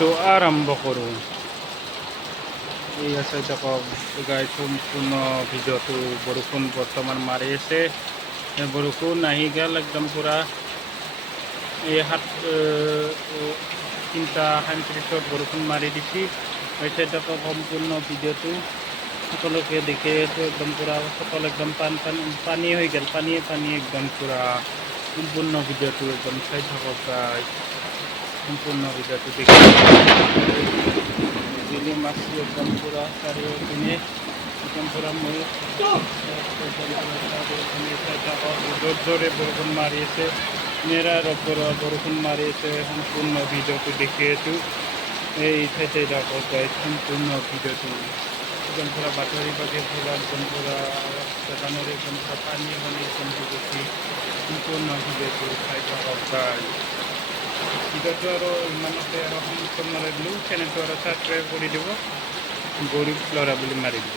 ভিডিঅ'টো আৰম্ভ কৰোঁ। এই আছে দেখক গাইজ, সম্পূৰ্ণ ভিডিঅ'টো বৰষুণ বৰ্তমান মাৰি আছে। বৰষুণ আহি গ'ল একদম পূৰা। এই 3:37 বৰষুণ মাৰি দিছে। হৈছে দেখক সম্পূৰ্ণ ভিডিঅ'টো সকলোকে দেখি আছোঁ। একদম পূৰা সকলো একদম পানী হৈ গ'ল, পানী একদম পূৰা। সম্পূৰ্ণ ভিডিঅ'টো একদম চাই থাকক গাইজ। সম্পূৰ্ণ ভিডিঅ'টো দেখি বিজুলী মাছটো একদম পূৰা চাৰিওপিনে একদম পূৰা মই জোৰে বৰষুণ মাৰি আছে, নেৰাৰ পৰা বৰষুণ মাৰি আছে। সম্পূৰ্ণ ভিডিঅ'টো দেখি আছোঁ। এই ঠাইতে দেখক গাইজ, সম্পূৰ্ণ ভিডিঅ'টো একদম পূৰা বাতৰি বাতৰি পূৰা একদম পূৰা দোকানৰ একদম পূৰা পানী একদম দেখি সম্পূৰ্ণ ভিডিঅ'টো চাই থাকক গাইজ। ভিডিঅ'টো আৰু ইমানতে আৰু সম্পূৰ্ণ দিলোঁ। চেনেলটো আৰু ছাবস্ক্ৰাইব কৰি দিব, গৰীব ল'ৰা বুলি মাৰি দিব।